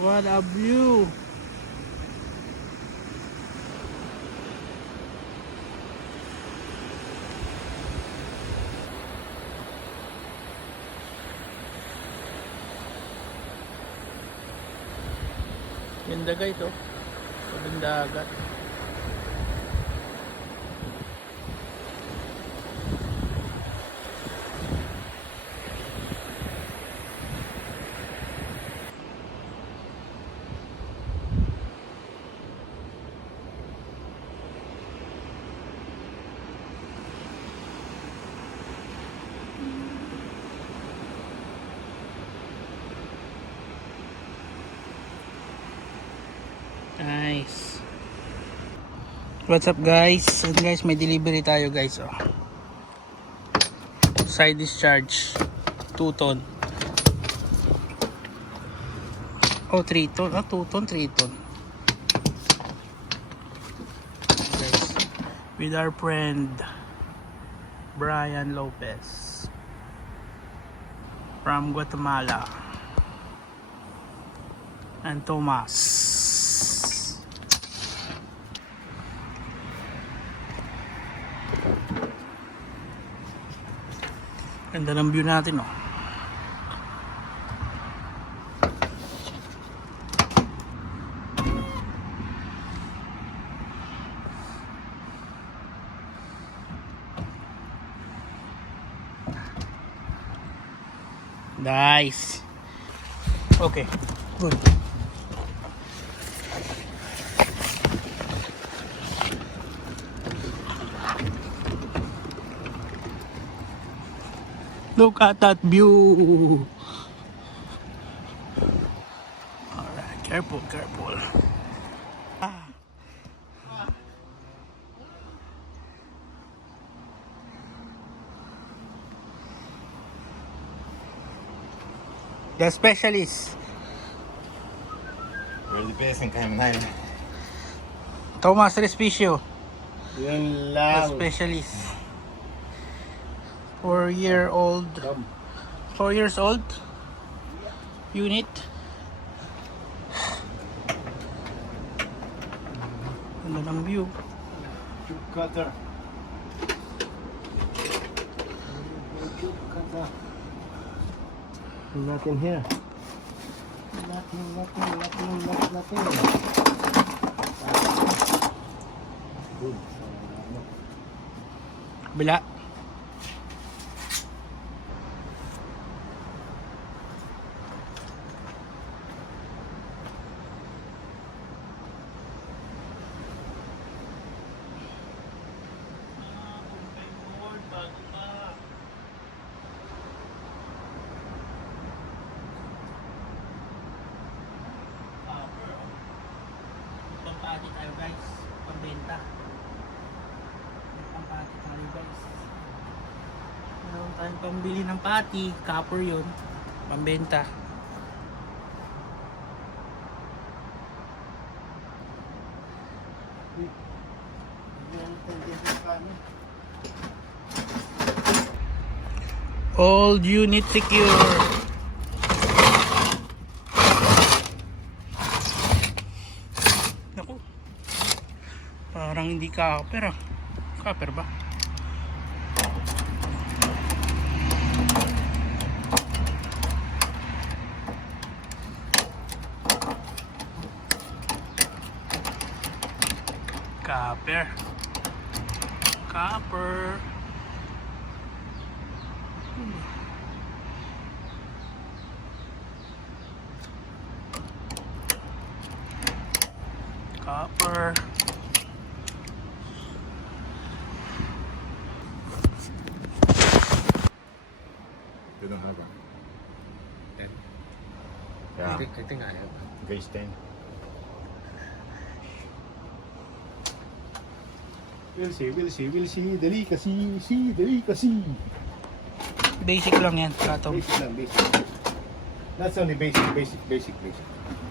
What a view! Ganda guys, oh. Tabing dagat. Nice. What's up guys? And guys, may delivery tayo guys, oh. Side discharge 2 ton. Oh, 3 ton. 2 ton, 3 ton. Guys, with our friend Brian Lopez from Guatemala and Thomas. Ganda ng view natin, oh. Nice. Okay, good. Look at that view. Alright, careful, careful. The specialist. We're the best in Cayman. Thomas Respicio. Yun The lang. specialist. 4-year-old. 4 years old. Unit. Ganda ng view. Tube cutter. Nothing here. Nothing. Good. Bila. Pampati tayo guys, pambenta. Pampati tayo guys. Meron tayong pambili ng pati, copper yun, pambenta. All unit secure. Naku, parang hindi copper, ah. Copper ba? Copper. Copper. Copper. You don't have one. 10. Yeah. I think I have. Base 10. We'll see. Delicacy. Basic lang yan, katong. Basic lang, basic. That's only basic.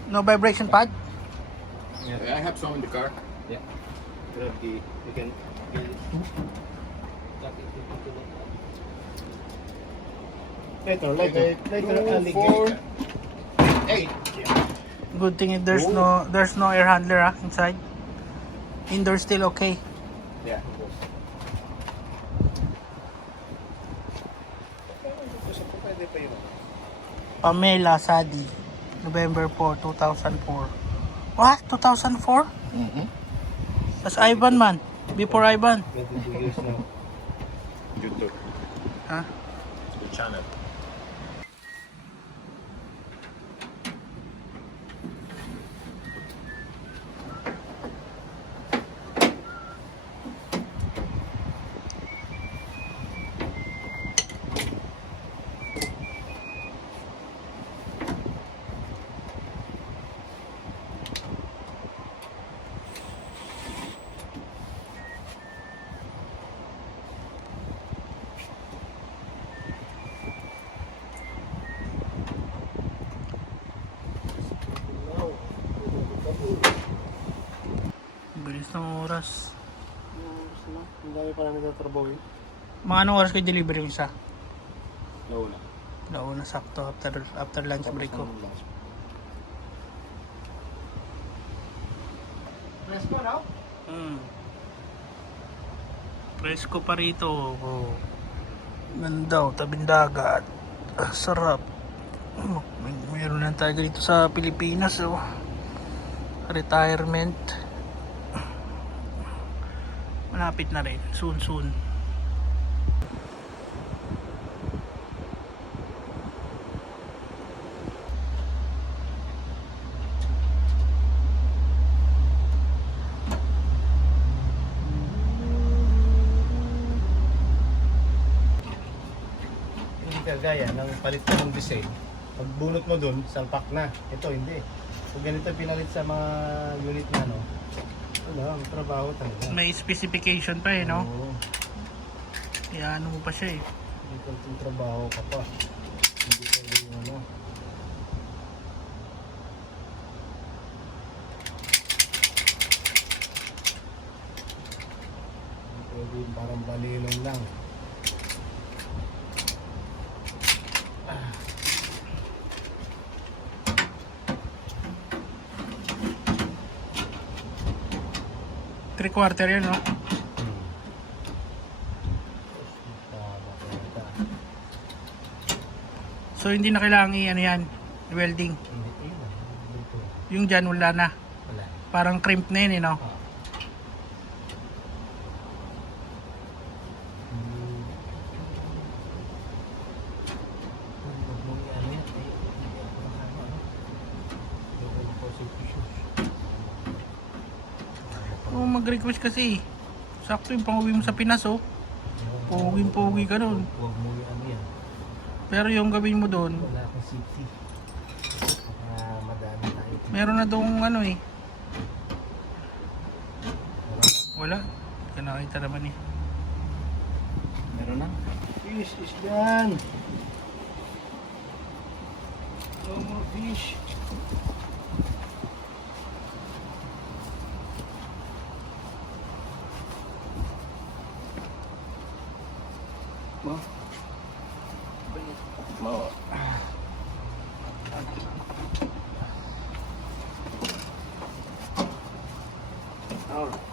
No vibration pad? Yeah. I have some in the car. Yeah. You can. Later, Two, alligator. 4, 8. Good thing if there's no air handler inside. Indoor still okay. Yeah. Pwede pa yun. Pamela Sadi, November 4, 2004. What? 2004? Mm-hmm. That's Ivan man. Before Ivan. 22 years now. YouTube. Huh? Good channel. Bilis ng oras. Ang dami pa namin nagtatrabaho eh. Mga anong oras kayo delivery yung isa? No, no. Nauna sakto after lunch break ko. Presko na? Presko pa rito. Oh. Ganda, tabing dagat. Sarap. Mayroon lang tayo dito sa Pilipinas. Oh. Retirement. Malapit na rin. Soon. Hindi kagaya ng palit ka ng design. Pag bunot mo dun, salpak na. Ito hindi. Kung ganito pinalit sa mga unit na no, wala, ang trabaho talaga. May specification pa no? Oo. Kaya ano mo pa siya May konting trabaho ka pa. Hindi ka yung ano. Pwede yung parang balilong lang. Three quarter yan no? So hindi na kailangan ano yan, welding. Yung dyan wala na. Wala. Parang crimp na yun no? Oh, mag-request kasi. Sakto yung pang-uwi mo sa Pinas oh. Pogi ka doon. Huwag mo yung ano yan. Pero yung gawin mo doon, Wala akong safety. Madami tayo. meron na doong ano eh. Wala. Wala. Hindi ka nakita naman eh. Meron na? Fish is done. No more fish. Mo. Alright.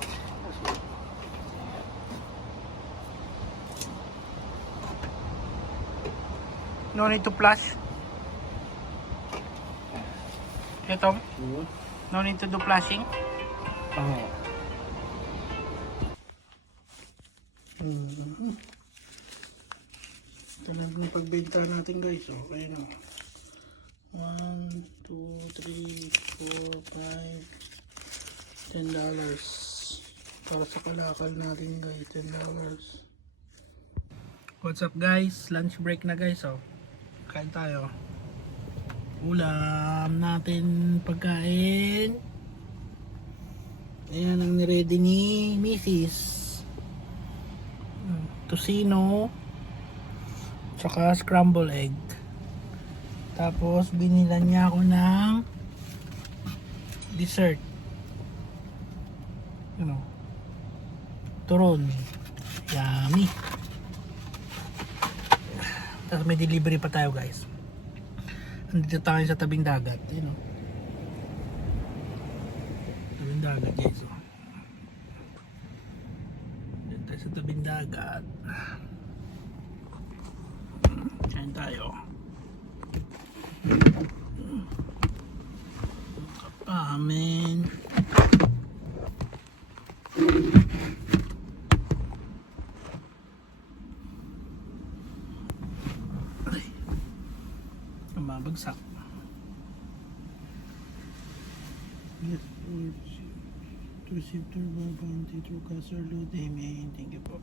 No need to flush. Ito, no need to do flushing. Ito lang yung pagbenta natin guys. Okay na. 1, 2, 3, 4, 5, $10. Para sa kalakal natin guys. $10. What's up guys? Lunch break na guys. Kain tayo. Ulam natin pagkain. Ayan ang niready ni Mrs. Tocino tsaka scramble egg. Tapos binilan niya ako ng dessert, turon. Yummy. Tapos may delivery pa tayo guys. Andito tayo sa tabing dagat, dagat guys. Oh. Dito tayo sa tabing dagat. Kain tayo. Kapamin. Ay. Mabagsak. Yes, to receive turbo bounty through caster load main. Thank you po.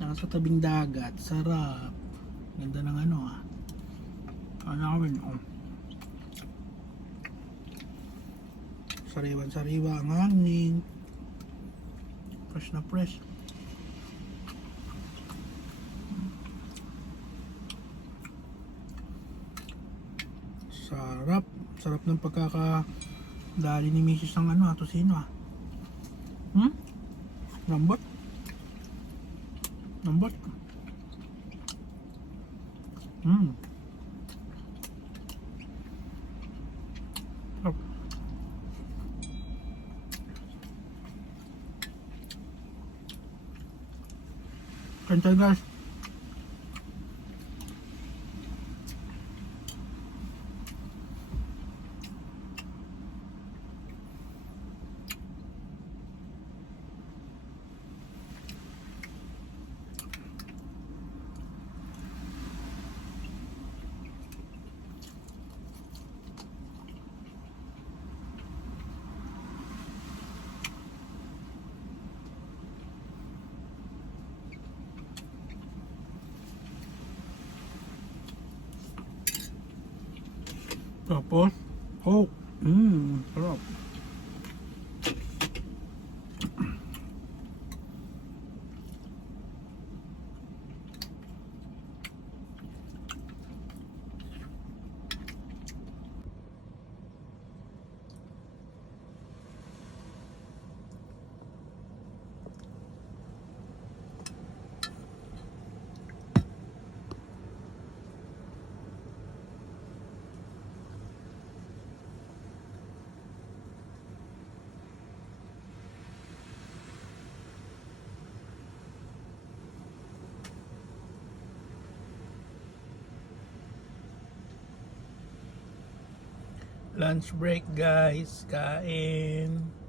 Nasa tabing dagat, sarap. Ganda ng ano ah. Anawin oh. Sariwan-sariwa ang hangin. Fresh na fresh. Sarap. Sarap ng pagkakadali ni Mrs. ng ano, tosino ah. Lambot. Lambot. Sarap. Kanta guys. Tapos, oh, sarap. Lunch break guys, kain.